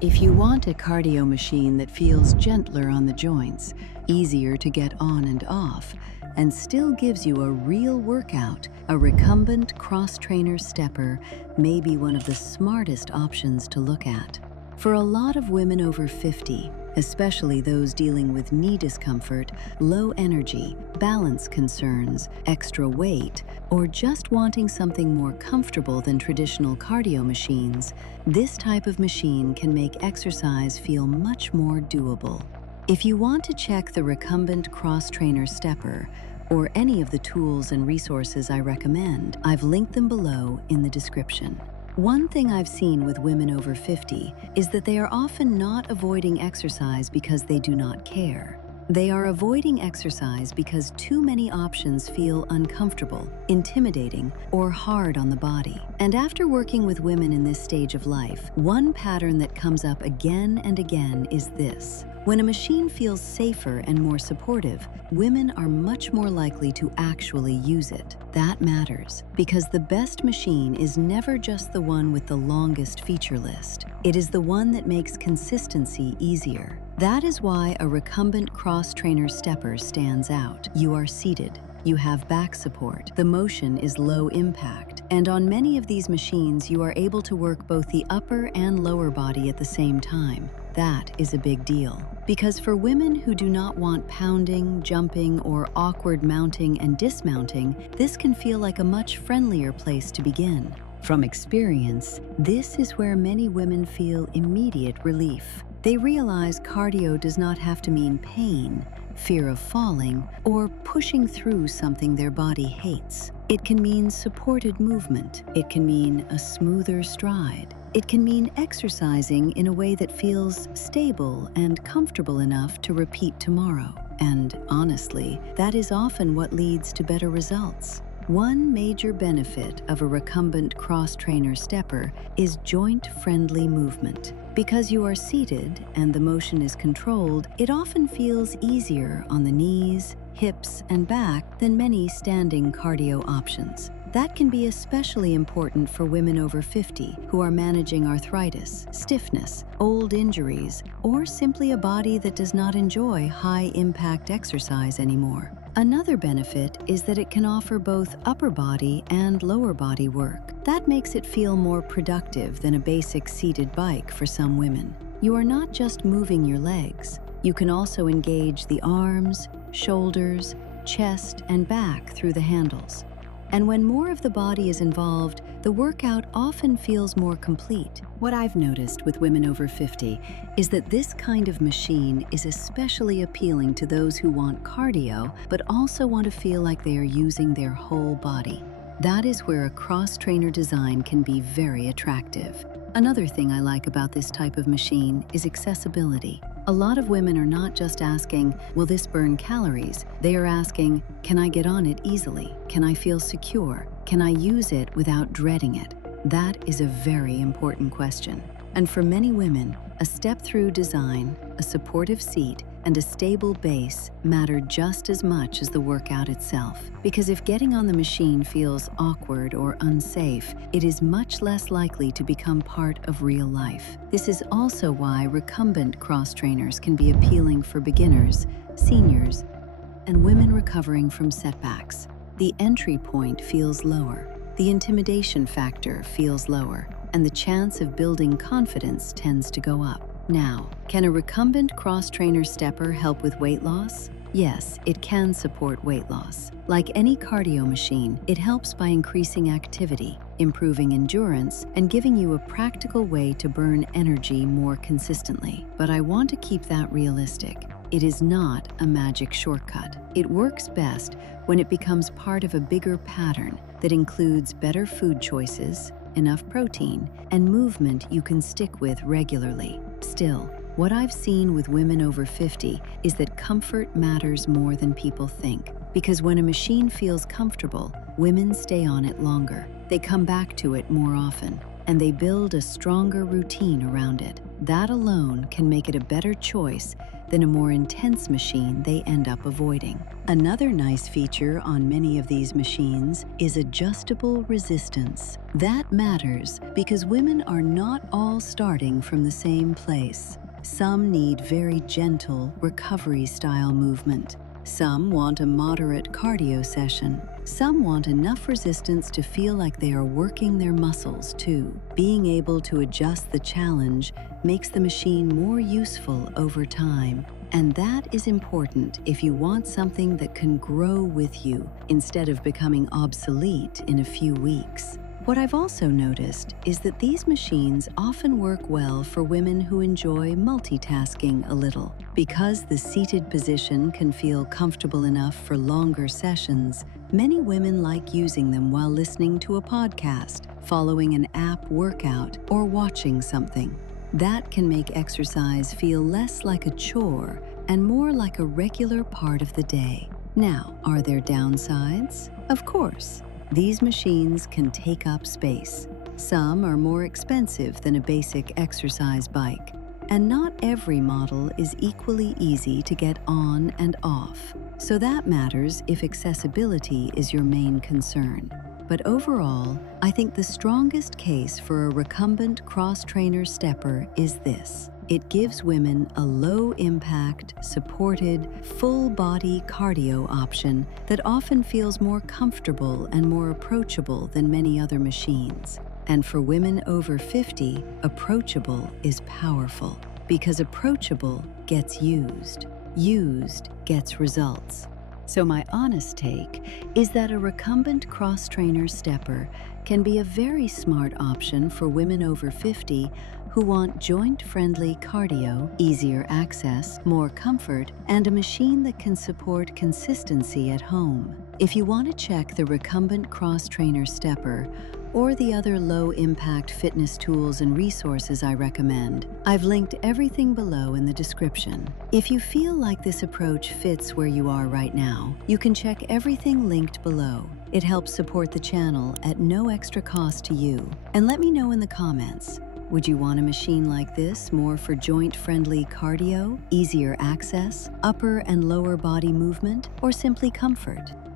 If you want a cardio machine that feels gentler on the joints, easier to get on and off, and still gives you a real workout, a recumbent cross-trainer stepper may be one of the smartest options to look at. For a lot of women over 50, especially those dealing with knee discomfort, low energy, balance concerns, extra weight, or just wanting something more comfortable than traditional cardio machines, this type of machine can make exercise feel much more doable. If you want to check the Recumbent Cross-Trainer Stepper, or any of the tools and resources I recommend, I've linked them below in the description. One thing I've seen with women over 50 is that they are often not avoiding exercise because they do not care. They are avoiding exercise because too many options feel uncomfortable, intimidating, or hard on the body. And after working with women in this stage of life, one pattern that comes up again and again is this. When a machine feels safer and more supportive, women are much more likely to actually use it. That matters, because the best machine is never just the one with the longest feature list. It is the one that makes consistency easier. That is why a recumbent cross-trainer stepper stands out. You are seated. You have back support. The motion is low impact. And on many of these machines, you are able to work both the upper and lower body at the same time. That is a big deal. Because for women who do not want pounding, jumping, or awkward mounting and dismounting, this can feel like a much friendlier place to begin. From experience, this is where many women feel immediate relief. They realize cardio does not have to mean pain, fear of falling, or pushing through something their body hates. It can mean supported movement. It can mean a smoother stride. It can mean exercising in a way that feels stable and comfortable enough to repeat tomorrow. And honestly, that is often what leads to better results. One major benefit of a recumbent cross-trainer stepper is joint-friendly movement. Because you are seated and the motion is controlled, it often feels easier on the knees, hips, and back than many standing cardio options. That can be especially important for women over 50 who are managing arthritis, stiffness, old injuries, or simply a body that does not enjoy high-impact exercise anymore. Another benefit is that it can offer both upper body and lower body work. That makes it feel more productive than a basic seated bike for some women. You are not just moving your legs. You can also engage the arms, shoulders, chest, and back through the handles. And when more of the body is involved, the workout often feels more complete. What I've noticed with women over 50 is that this kind of machine is especially appealing to those who want cardio, but also want to feel like they are using their whole body. That is where a cross-trainer design can be very attractive. Another thing I like about this type of machine is accessibility. A lot of women are not just asking, will this burn calories? They are asking, can I get on it easily? Can I feel secure? Can I use it without dreading it? That is a very important question. And for many women, a step-through design, a supportive seat, and a stable base matter just as much as the workout itself. Because if getting on the machine feels awkward or unsafe, it is much less likely to become part of real life. This is also why recumbent cross-trainers can be appealing for beginners, seniors, and women recovering from setbacks. The entry point feels lower, the intimidation factor feels lower, and the chance of building confidence tends to go up. Now, can a recumbent cross-trainer stepper help with weight loss? Yes, it can support weight loss. Like any cardio machine, it helps by increasing activity, improving endurance, and giving you a practical way to burn energy more consistently. But I want to keep that realistic. It is not a magic shortcut. It works best when it becomes part of a bigger pattern that includes better food choices, enough protein, and movement you can stick with regularly. Still, what I've seen with women over 50 is that comfort matters more than people think. Because when a machine feels comfortable, women stay on it longer. They come back to it more often. and they build a stronger routine around it. That alone can make it a better choice than a more intense machine they end up avoiding. Another nice feature on many of these machines is adjustable resistance. That matters because women are not all starting from the same place. Some need very gentle recovery-style movement. Some want a moderate cardio session. Some want enough resistance to feel like they are working their muscles too. Being able to adjust the challenge makes the machine more useful over time. And that is important if you want something that can grow with you instead of becoming obsolete in a few weeks. What I've also noticed is that these machines often work well for women who enjoy multitasking a little. Because the seated position can feel comfortable enough for longer sessions, many women like using them while listening to a podcast, following an app workout, or watching something. That can make exercise feel less like a chore and more like a regular part of the day. Now, are there downsides? Of course. These machines can take up space. Some are more expensive than a basic exercise bike, and not every model is equally easy to get on and off. So that matters if accessibility is your main concern. But overall, I think the strongest case for a recumbent cross-trainer stepper is this. It gives women a low-impact, supported, full-body cardio option that often feels more comfortable and more approachable than many other machines. And for women over 50, approachable is powerful, because approachable gets used. Used gets results. So my honest take is that a recumbent cross-trainer stepper can be a very smart option for women over 50 who want joint-friendly cardio, easier access, more comfort, and a machine that can support consistency at home. If you want to check the recumbent cross-trainer stepper or the other low-impact fitness tools and resources I recommend, I've linked everything below in the description. If you feel like this approach fits where you are right now, you can check everything linked below. It helps support the channel at no extra cost to you. And let me know in the comments, would you want a machine like this more for joint-friendly cardio, easier access, upper and lower body movement, or simply comfort?